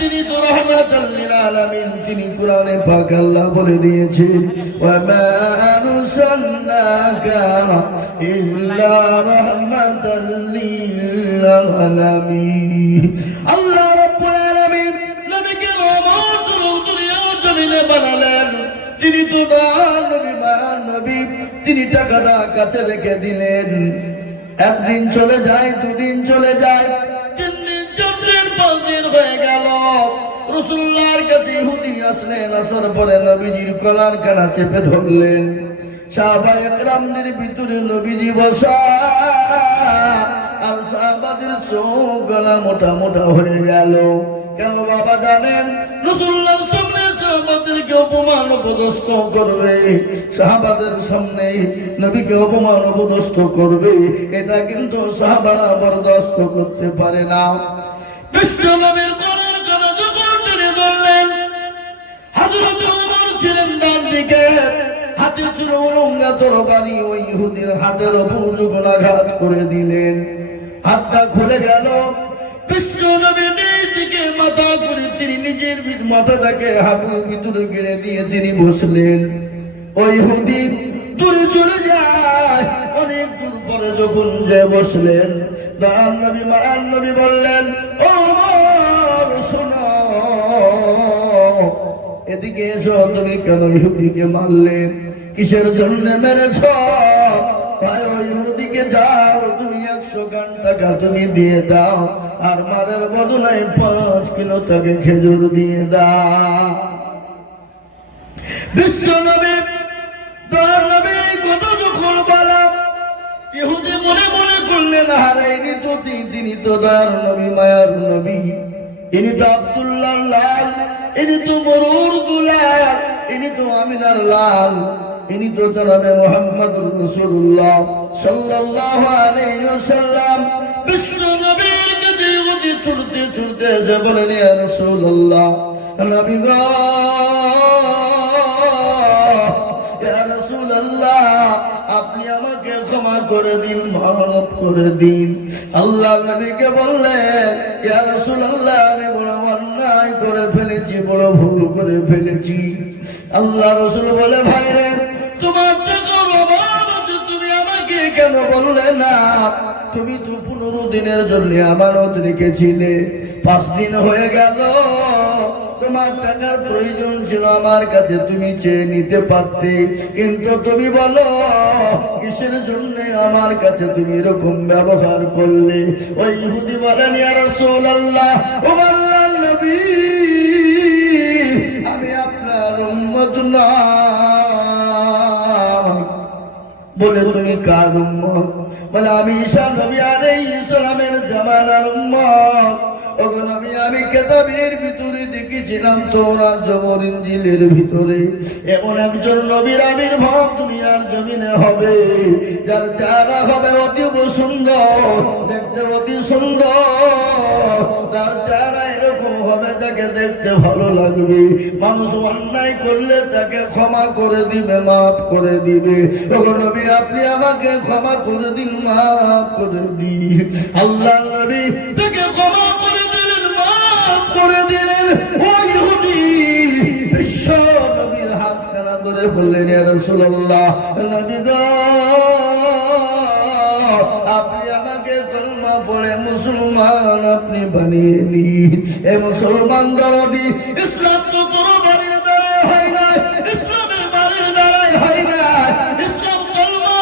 তিনি তো রাহমাতাল লিল আলামিন। তিনি কোরআনে পাক আল্লাহ বলে দিয়েছেন ওয়া মা আরসালনাকা ইল্লা রাহমাতাল লিল আলামিন। আল্লাহ রাব্বুল আলামিন নবীকে রহমতুল দুনিয়া জমিনে বানালেন। তিনি তো দয়াল নবী, মায়ার নবী। তিনি টাকাটা কাছে রেখে দিলেন। একদিন চলে যায়, দুদিন চলে যায়, 3 দিন 4 দিন 5 দিন হয়ে গেল। রাসূলুল্লাহর কাছে ইহুদি আসলেন। আসার পরে নবীজির কলার কানা চেপে ধরলেন। সাহাবায়ে কেরামদের ভিতরে নবীজি বসা, আর সাহাবাদের চোখ গলা মোটা মোটা হয়ে গেল। কেন বাবা জানেন? রাসূলুল্লাহর সামনে সাহাবাদেরকে অপমান অপদস্থ করবে, সাহাবাদের সামনে নবীকে অপমান অপদস্থ করবে, এটা কিন্তু সাহাবারা বরদাস্ত করতে পারে না। বিশ্ব নবীর কলার কানা যখন টেনে ধরলেন, হযরত ওমর ছিলেন ডান দিকে, হাতে ছিল উলঙ্গা তরবারি। ওই ইহুদির হাতের উপর যখন আঘাত করে দিলেন, হাতটা খুলে গেল। বিশ্ব নবীর দিকে মাথা করে তিনি নিজের মাথাটাকে হাঁটুর ভিতরে গেড়ে দিয়ে তিনি বসলেন। ওই ইহুদি দূরে চলে যায়। অনেক দূর পরে যখন যে বসলেন, দয়ার নবী মায়ার নবী বললেন, ও ওমর শোনো, এদিকে এসো। তুমি কেন ইহুদিকে মারলে? কিসের জন্য মেরেছ? ভাই ওই ইহুদিকে যাও, তুমি 100 গান টাকা তুমি দিয়ে দাও, আর মারের বদলে 5 কিলো তাকে খেজুর দিয়ে দাও। বিশ্ব নবী দয়ার নবী কত যখন বলা, ইহুদি মনে মনে করলেন, হারাইনি তো তিনি তো দয়ার নবী মায়ার নবী, ইনি তো আব্দুল্লাহর লাল, ইনি তো মরুর দুলাল, ইনি তো আমিনার লাল, ইনি তো জনাবে মুহাম্মদুর রাসূলুল্লাহ সাল্লাল্লাহু আলাইহি ওয়াসাল্লাম। বিশ্ব নবীর কাছে ইহুদি ছুটতে ছুটতে এসে বলেন, ইয়া রাসূলুল্লাহ, নবী গো, ইয়া রাসূলুল্লাহ, আপনি আমাকে ক্ষমা করে দিন, মাফ করে দিন। আল্লাহ নবীকে বললেন, ইয়া রাসূলুল্লাহ, আমি বড় অন্যায় করে ফেলেছি, বড় ভুল করে ফেলেছি। আল্লাহ রাসূল বলে, ভাই রে, তোমার টাকার অভাব আছে, তুমি আমাকে কেন বললে না? তুমি তো 15 দিনের জন্য আমানত রেখেছিলে, 5 দিন হয়ে গেল। তোমার টাকার প্রয়োজন ছিল আমার কাছে, তুমি চেয়ে নিতে পারতে, কিন্তু তুমি বলো কিসের জন্য আমার কাছে তুমি এরকম ব্যবহার করলে? ওই ইহুদি বলেন, ইয়া রাসূলুল্লাহ, ও আল্লাহর নবী, আমি আপনার উম্মত না। বলে, তুমি কার উম্মত? বলে, আমি ঈসা নবী আলাইহিস সালামের জামানার উম্মত। ওগো নবী, আমি কিতাবের ভিতরে দেখেছিলাম, তওরাত জবর ইনজিলের ভিতরে এমন একজন নবীর আবির্ভাব দুনিয়ার জমিনে হবে, যার চেহারা হবে অতীব সুন্দর, দেখতে অতি সুন্দর, তার চেহারা এরকম হবে যাকে দেখতে ভালো লাগবে। মানুষ অন্যায় করলে তাকে ক্ষমা করে দিবে, মাফ করে দিবে। ওগো নবী, আপনি আমাকে ক্ষমা করে দিন, মাফ করে দিন। আল্লাহ নবী তাকে ক্ষমা করে দিলেন, মাফ করে দিলেন। ওই ইহুদি বিশ্ব নবীর হাতখানা ধরে বললেন, ইয়া রাসূলুল্লাহ, নবী গো, আপনি আমাকে কলমা পড়ে মুসলমান আপনি বানিয়ে নিন। এই মুসলমান দরদি, ইসলাম তো কোনো বাড়ির দ্বারাই হয় না, ইসলামের বাড়ির দ্বারাই হয় না। ইসলাম কলমা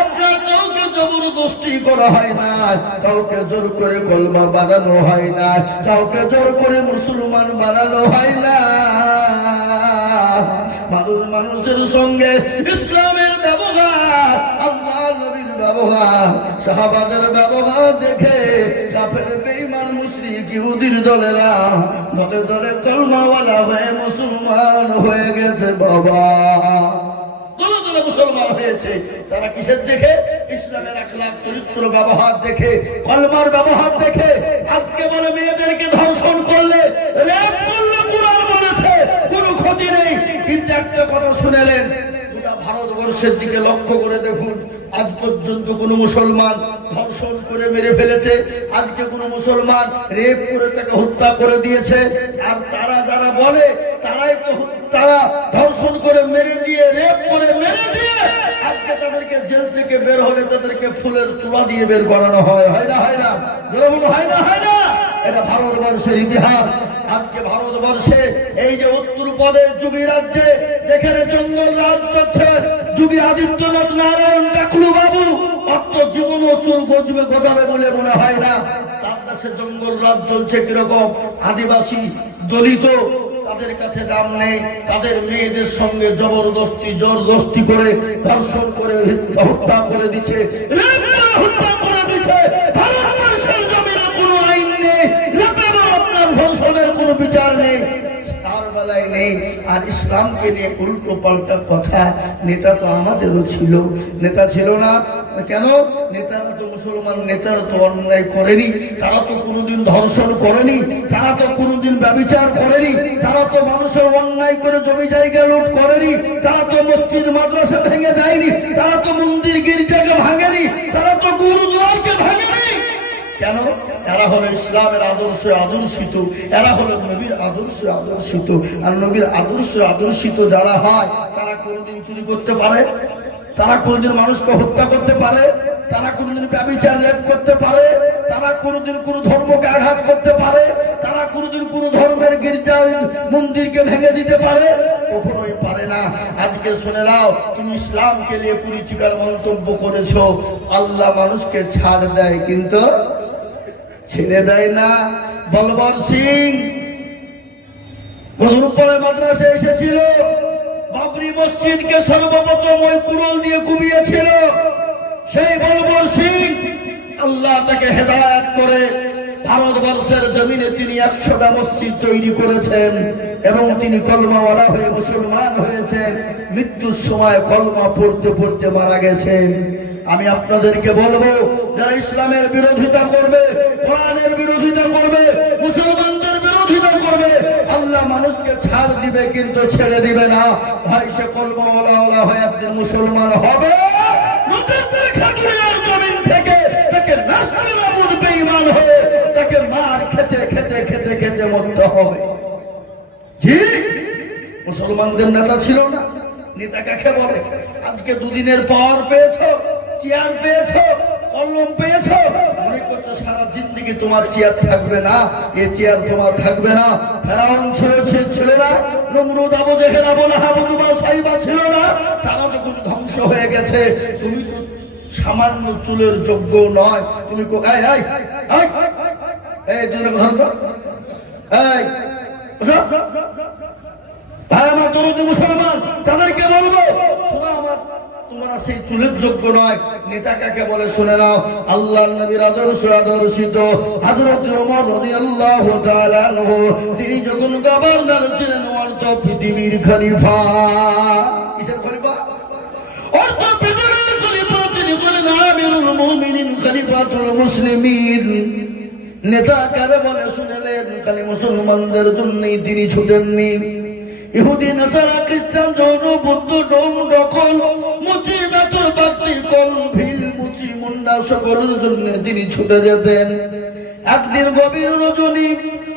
আপনার কাউকে জবরদস্তি করা হয় না, কাউকে জোর করে কলমা বানানো হয় না, কাউকে জোর করে মুসলমান বানানো হয় না। মানুষ মানুষের সঙ্গে ইসলামের ব্যবহার, আল্লাহ নবীর ব্যবহার, সাহাবাদের ব্যবহার দেখে কাফের বেঈমান মুশরিক ইহুদির দলেরা দলে দলে কলমাওয়ালা হয়ে মুসলমান হয়ে গেছে। বাবা, দলে দলে মুসলমান হয়েছে। তারা কিসের দেখে? ইসলামের আখলাক, চরিত্র, ব্যবহার দেখে, কলমার ব্যবহার দেখে। আজকে বলে মেয়েদেরকে ধর্ষণ করলে, রেপ করলে কুরআন বলেছে কোনো ক্ষতি নেই, কিন্তু একটা কথা শুনেলেন, গোটা ভারতবর্ষের দিকে লক্ষ্য করে দেখুন, আজ পর্যন্ত কোনো মুসলমান ধর্ষণ করে মেরে ফেলেছে? আজকে কোনো মুসলমান রেপ করে তাকে হত্যা করে দিয়েছে? আর তারা যারা বলে তারা ধর্ষণ করে মেরে দিয়ে, রেপ করে মেরে দিয়ে, আজকে তাদেরকে জেল থেকে বের হলে তাদেরকে ফুলের তোড়া দিয়ে বের করানো হয়। হয় না? হয় না? হয় না? হয় না? এটা ভারতবর্ষের ইতিহাস। আজকে ভারতবর্ষে এই যে উত্তরপ্রদেশ যোগী রাজ্যে যেখানে জঙ্গল রাজ চলছে, যোগী আদিত্যনাথ নারায়ণ টাকলু বাবু অত জীবন ও চুল গজবে গজাবে বলে মনে হয় না। তার দেশে জঙ্গল রাজ চলছে কিরকম? আদিবাসী, দলিত, তাদের কাছে দাম নেই, তাদের মেয়েদের সঙ্গে জবরদস্তি করে ধর্ষণ করে হত্যা করে দিচ্ছে, হত্যা করে দিচ্ছে। ভারতবর্ষের জমিনে কোনো আইন নেই, আপনার ধর্ষণের কোনো বিচার নেই, তার বেলায় নেই। আর ইসলামকে নিয়ে উল্টো পাল্টা কথা। নেতা তো আমাদেরও ছিল, নেতা ছিল না কেন? নেতারা তো মুসলমান, নেতারা তো অন্যায় করেনি, তারা তো কোনোদিন ধর্ষণ করেনি, তারা তো কোনোদিন ব্যভিচার করেনি, তারা তো মানুষের অন্যায় করে জমি জায়গা লুট করেনি, তারা তো মসজিদ মাদ্রাসা ভেঙে দেয়নি, তারা তো মন্দির গির্জাকে ভাঙেনি, তারা তো গুরুদুয়ারকে ভাঙেনি। কেন? এরা হলো ইসলামের আদর্শে আদর্শিত, এরা হলো নবীর আদর্শে আদর্শিত। আর নবীর আদর্শে আদর্শিত যারা হয় তারা কোনোদিন চুরি করতে পারে? তারা কোনোদিন মানুষকে হত্যা করতে পারে? তারা কোনোদিন ব্যভিচার রেপ করতে পারে? তারা কোনোদিন কোনো ধর্মকে আঘাত করতে পারে? তারা কোনোদিন কোনো ধর্মের গির্জা মন্দিরকে ভেঙে দিতে পারে? কখনোই পারে না। আজকে শুনে নাও, তুমি ইসলামকে নিয়ে কুরুচিকর মন্তব্য করেছো, আল্লাহ মানুষকে ছাড় দেয় কিন্তু ছেড়ে দেয় না। বলবর সিং মধুরপাড়া মাদ্রাসায় এসেছিল, বাবরি মসজিদকে সর্বপ্রথম ওই কুড়াল দিয়ে কুপিয়েছিল। সেই বলবর সিং আল্লাহ তাকে হেদায়েত করে ভারতবর্ষের জমিনে তিনি 100টা মসজিদ তৈরি করেছেন এবং তিনি কলমাওয়ালা হয়ে মুসলমান হয়েছেন। মৃত্যুর সময় কলমা পড়তে পড়তে মারা গেছেন। আমি আপনাদেরকে বলবো, যারা ইসলামের বিরোধিতা করবে, কোরআনের বিরোধিতা করবে, মুসলমানদের বিরোধিতা করবে, আল্লাহ মানুষকে ছাড় দিবে কিন্তু ছেড়ে দিবে না। ভাই, সে কলমাওয়ালা হয়ে একদিন মুসলমান হবে, জমিন থেকে তাকে নাস্তিক বেঈমান হয়ে তাকে মার খেতে খেতে খেতে খেতে মরতে হবে। জি, মুসলমানদের নেতা ছিল না। নেতা কাকে বলে? আজকে দুদিনের পাওয়ার পেয়েছো, চেয়ার পেয়েছো, কলম পেয়েছো, মনে করছো সারা জিন্দেগি তোমার চেয়ার থাকবে না। এ চেয়ার তোমার থাকবে না। ফেরাউন ছিল না, নমরুদ, আবু জেহেল, আবু লাহাব, উতবা, সাইবা ছিল না? তারা যখন ধ্বংস হয়ে গেছে, তুমি তো সামান্য চুলের যোগ্য নয়। তুমি আমার দরদি মুসলমান, তাদেরকে বলবো, শোনো, আমার তোমরা সেই চুলের যোগ্য নয়। নেতা কাকে বলে শুনে নাও। আল্লাহর নবীর আদর্শ আদর্শিত হযরত ওমর রাদিয়াল্লাহু তাআলা আনহু, তিনি যখন গভর্নর ছিলেন, অর্থ পৃথিবীর খলিফা। কিসের খলিফা? অর্থ পৃথিবীর খলিফা। তিনি বলেন আমিরুল মুমিনিন, খলিফাতুল মুসলিমিন। নেতা কারে বলে শুনেলেন? খালি মুসলমানদের জন্যই তিনি ছুটেননি। ইহুদি, নাসারা, খ্রিস্টান, জৈন, বৌদ্ধ, ডোম, ডকল, মুচি, মেথর, বাগদি, কল, ভিল, মুচি, মুন্ডা সকলের জন্য তিনি ছুটে যেতেন। একদিন গভীর রজনী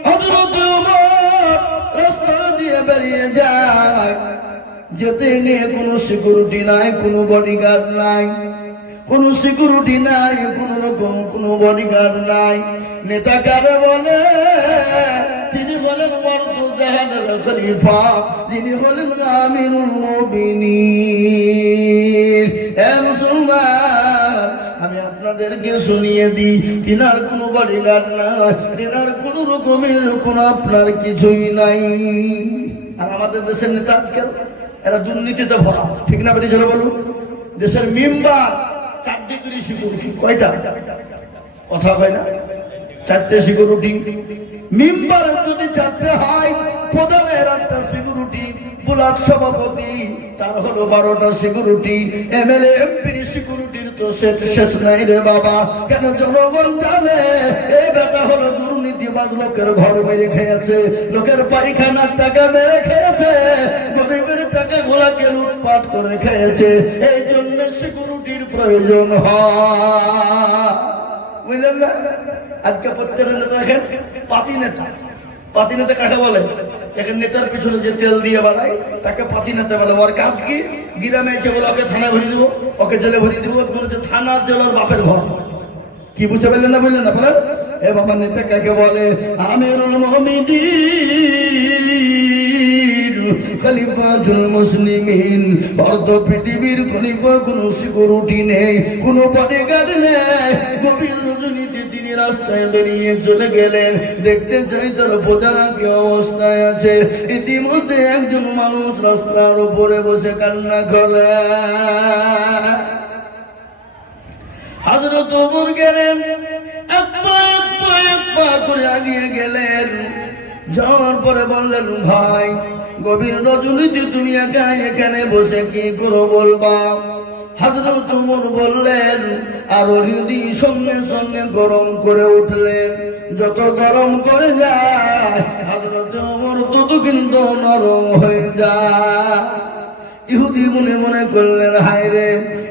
হযরত ওমর রাস্তা দিয়ে বেরিয়ে যায়। যেতে নিয়ে কোনো সিকিউরিটি নাই, কোনো বডিগার্ড নাই, কোনো সিকিউরিটি নাই, কোন রকম কোনো বডিগার্ড নাই। নেতা কারে বলে? তিনি বলেন মর্দুজাহানের খলিফা, যিনি হলেন আমিরুল মুমিনিন। হে মুসলমান, আমি আপনাদেরকে শুনিয়ে দিই, তিনার কোনো বডিগার্ড নাই, তিনার কোন রকমের কোন আপনার কিছুই নাই। আর আমাদের দেশের নেতা আজকাল এরা দুর্নীতিতে ভরা, ঠিক না? বেরিয়ে চলে বলুন। দেশের মেম্বার 4 ডিগ্রি সিকিউরিটি, কয়টা কথা হয় না? 4টে সিকিউরিটি। মেম্বারের যদি 4টে হয়, প্রধানের 1টা সিকিউরিটি, ব্লক সভাপতি তার হলো 12টা সিকিউরিটি, এমএলএ এমপির সিকিউরিটির তো শেষ নাই রে বাবা। কেন? জনগণ জানে এই ব্যাটা হলো দুর্নীতি ভাগ লোকের ঘর মেরে খেয়েছে, লোকের পায়খানার টাকা মেরে খেয়েছে, গরিবের টাকা গোলাকে লুটপাট করে খেয়েছে। এই জন্য সিকিউরিটির প্রয়োজন হয়, বুঝলেন না? আজকে প্রত্যেকের নেতা দেখেন পাতি নেতা। পাতি নেতা কাকে বলে? এখন নেতার পিছনে যে তেল দিয়ে বাড়ায় তাকে পাতি নেতা বলে। ওর কাজ কি? গ্রামে এসে বলে ওকে থানায় ভরিয়ে দেবো, ওকে জেলে ভরিয়ে দেবো। থানা জেল ওর বাপের ঘর। কি বুঝতে পারলেন না? বললেন না? বলেন এ বাবা, নেতা কাকে বলে? আমিরুল মুমিনিন, খলিফাতুল মুসলিমিন। অর্ধ পৃথিবীর খলিফা, কোনো সিকিউরিটি নেই, কোনো বডিগার্ড নেই। গভীর রজনীতে তিনি রাস্তায় বেরিয়ে চলে গেলেন, দেখতে চাই তার প্রজারা কি অবস্থায় আছে। ইতিমধ্যে একজন মানুষ রাস্তার উপরে বসে কান্না করে। হযরত ওমর গেলেন, এক পা করে আগিয়ে গেলেন। যাওয়ার পরে বললেন, ভাই গভীর রজনীতে তুমি একা এখানে বসে কি করো বলবা? হযরত ওমর বললেন, আরো যদি সঙ্গে সঙ্গে গরম করে উঠলেন। যত গরম করে যায় হযরত ওমর তত কিন্তু নরম হয়ে যায়। ইহুদি মনে মনে করলেন, হায় রে,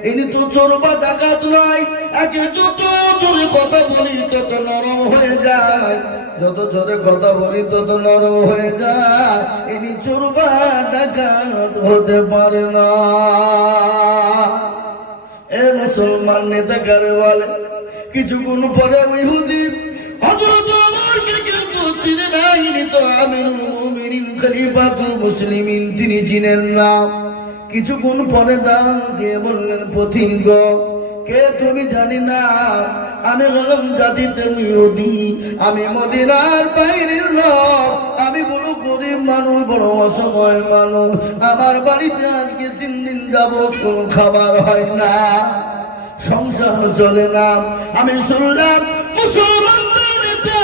ইনি তো চোর বা ডাকাত নয়, একে যত জোরে কথা বলি তত নরম হয়ে যায়, যত জোরে কথা বলি তত নরম হয়ে যায়। ইনি চোর বা ডাকাত হতে পারে না। এ মুসলমান নেতা কারে বলে? কিছুক্ষণ পরে ইহুদি হযরত ওমরকে কিন্তু চিনে না। ইনি তো আমিরুল মুমিনিন, খলিফাতুল মুসলিমিন, তিনি চিনেন না। কিছুক্ষণ পরে ডাক দিয়ে বললেন, পথিক কে তুমি? জানি না, আমি হলাম জাতিতে ইহুদি, আমি মদিনার বাইরের লোক, আমি বড় গরিব মানুষ, বড় অসহায় মানুষ। আমার বাড়িতে আজকে 3 দিন যাবত কোনো খাবার হয় না, সংসার চলে না। আমি শুনলাম মুসলমানদের নেতা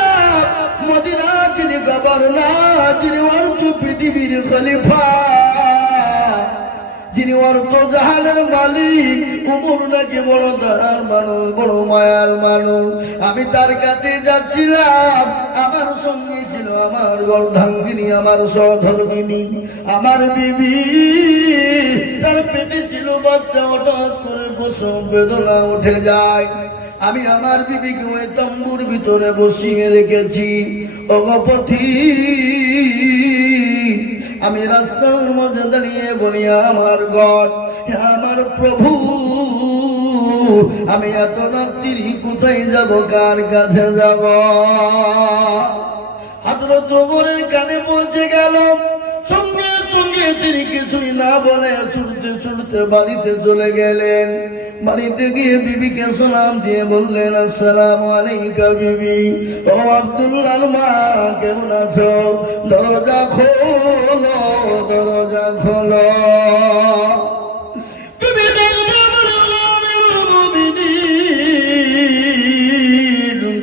মদিনা, যিনি গভর্নর, যিনি অর্থ পৃথিবীর খলিফা, যিনি অর্থ জাহানের মালিক, ওমর নাকি বড় দয়ার মানুষ, বড় মায়ার মানুষ। আমি তার কাছে যাচ্ছিলাম, আমার সঙ্গে ছিল আমার অর্ধাঙ্গিনী, আমার সহধর্মিনী, আমার বিবি। তার পেটে ছিল বাচ্চা, হঠাৎ করে প্রসব বেদনা উঠে যায়। আমি আমার বিবিকে ওই তাম্বুর ভিতরে বসিয়ে রেখেছি। অগপথি, আমি রাস্তার মধ্যে দাঁড়িয়ে বলি, আমার গড, আমার প্রভু, আমি এত রাত্রি কোথায় যাব, কার কাছে যাব? হযরত ওমরের কানে পৌঁছে গেল। সঙ্গে সঙ্গে তিনি কিছুই না বলে ছুটতে ছুটতে বাড়িতে চলে গেলেন। বাড়িতে গিয়ে বিবিকে সালাম দিয়ে বললেন, আসসালামু আলাইকা বিবি। ও আব্দুল্লাহর মা, কেমন আছো? দরজা খোলো, দরজা খোলো।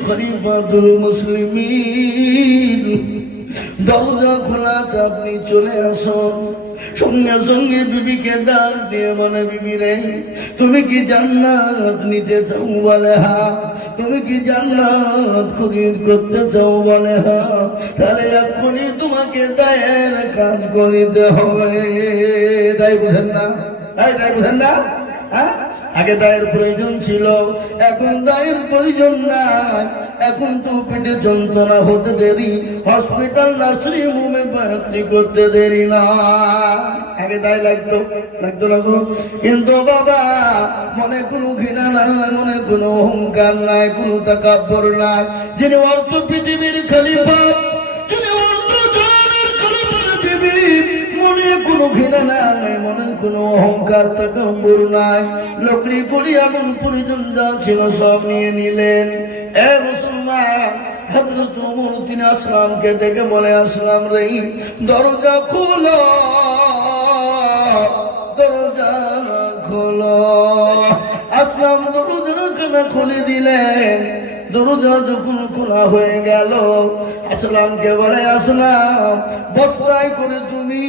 খলিফাতুল মুসলিমিন, দরজা খোলা, আপনি চলে আসুন। সঙ্গে সঙ্গে বিবিকে ডাক দিয়ে বলে, বিবি রে, তুমি কি জান্নাত নিতে চাও? বলে হ্যাঁ। তুমি কি জান্নাত খরিদ করতে চাও? বলে হ্যাঁ। তাহলে এখনই তোমাকে দায়ের কাজ করিতে হবে। তাই বুঝেন না? তাই বুঝেন না? হ্যাঁ, আগে দায়ের প্রয়োজন ছিল, এখন দায়ের প্রয়োজন নাই। এখন তো পেটে যন্ত্রণা হতে দেরি, হসপিটাল নার্সিং হোমে ভর্তি করতে দেরি না। আগে দায় লাগতো লাগতো। কিন্তু বাবা, মনে কোনো ঘৃণা নাই, মনে কোনো অহংকার নাই, কোনো তাকাব্বর নাই। যিনি অর্থ পৃথিবীর খলিফা, যিনি অর্থ জাহানের খলিফার বিবি, মনে কোনো ঘৃণা নাই, মনে কোনো অহংকার তাকাব্বর নাই। লকড়ি করি এমন পরিজন যা ছিল সব নিয়ে নিলেন। এ মুসলমান, হযরত ওমর তিনি আসলামকে ডেকে বলে, আসলাম রে, দরজা খোলো, দরজা খোলো। আসলাম দরজাখানা খুলে দিলেন। দরজা যখন খোলা হয়ে গেল, আসলামকে বলে, আসলাম বস্তায় করে তুমি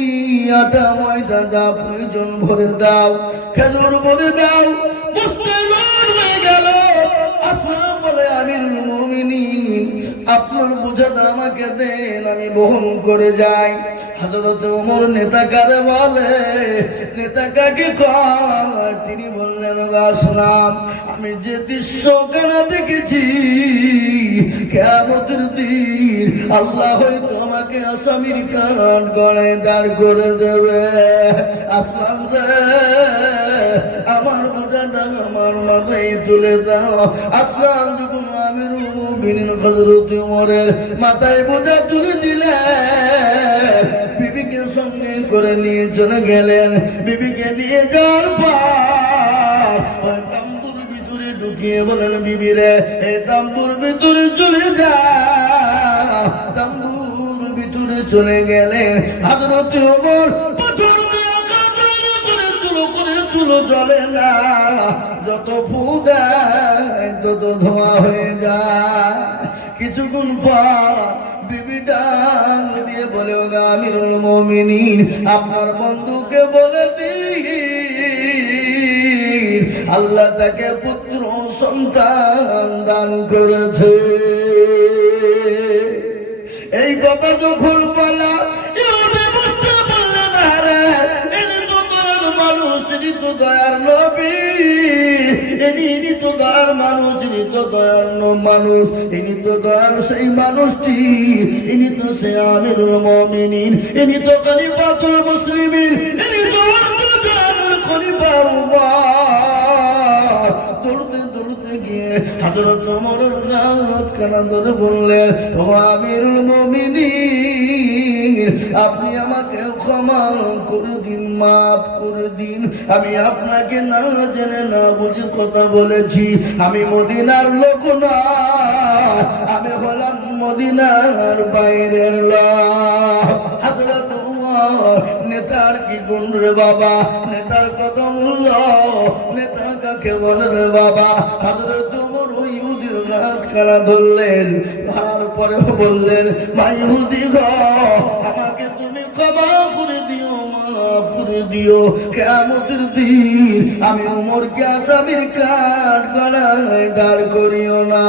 আটা ময়দা যা প্রয়োজন ভরে দাও, খেজুর ভরে দাও। বস্তায় লোড হয়ে গেল। আসলাম বলে, আমিরুল মুমিনিন, আপনার বোঝাটা আমাকে দেন, আমি বহন করে যাই। হযরত ওমর নেতা কারে বলে, নেতা কাকে কয়? তিনি বললেন, আসলাম, আমি যে দৃশ্য কানা দেখেছি, কিয়ামতের দিন আল্লাহ হয়তো আমাকে আসামির কাঠ গড়ায় দাঁড় করে দেবে। আসলাম রে, আমার বোঝাটা আমার মাথায় তুলে দাও। আসলাম যখন আমিরুল মুমিনিন হযরত ওমরের মাথায় বোঝা তুলে দিলেন, বিবিকে সঙ্গে করে নিয়ে চলে গেলেন। বিবিকে নিয়ে যাওয়ার পর তাম্বুর ভিতরে ঢুকিয়ে বলেন, বিবি রে, এই তাম্বুর ভিতরে চলে যা। তাম্বুর ভিতরে চলে গেলেন। হযরত ওমর পাথর দিয়ে আঘাত করে চুলো জ্বলে না, যত ফু দেয় তত ধোঁয়া হয়ে যায়। কিছুক্ষণ পর বিবি ডাক দিয়ে বলে, ও আমিরুল মুমিনিন, আপনার বন্ধুকে বলে দিন আল্লাহ তাকে পুত্র সন্তান দান করেছে। এই কথা যখন বলা, বুঝতে পারলেন, আরে ইনি তো দয়ার মানুষ, ইনি তো দয়ার নবী, ইনি তো দয়ার মানুষ, ইনি তো দয়ার মানুষ, ইনি তো দয়ার সেই মানুষটি, ইনি তো সে আমিরুল মুমিনিন, ইনি তো খলিফাতুল মুসলিমিন, ইনি তো খলিফা উমর। দৌড়তে দৌড়তে গিয়ে হযরত ওমরের হাত কানা ধরে বললেন, ও আমিরুল মুমিনিন, আপনি আমাকে ক্ষমা করে দিন, মাফ করে দিন। আমি আপনাকে না জেনে না বুঝে কথা বলেছি। আমি মদিনার লোক না, আমি হলাম মদিনার বাইরের লোক। হযরত ওমর, নেতার কি গুণ রে বাবা, নেতার কত মূল্য, নেতা কাকে বলে রে বাবা। হযরত ওমর ওই ইহুদির হাত কানা ধরলেন, তারপরে বললেন, মা ইহুদি গো, আমাকে তুমি ক্ষমা করে দিও, মাফ করে দিও। কিয়ামতের দিন আমি ওমরকে আসামির কাঠ গড়ায় দাঁড় করিও না।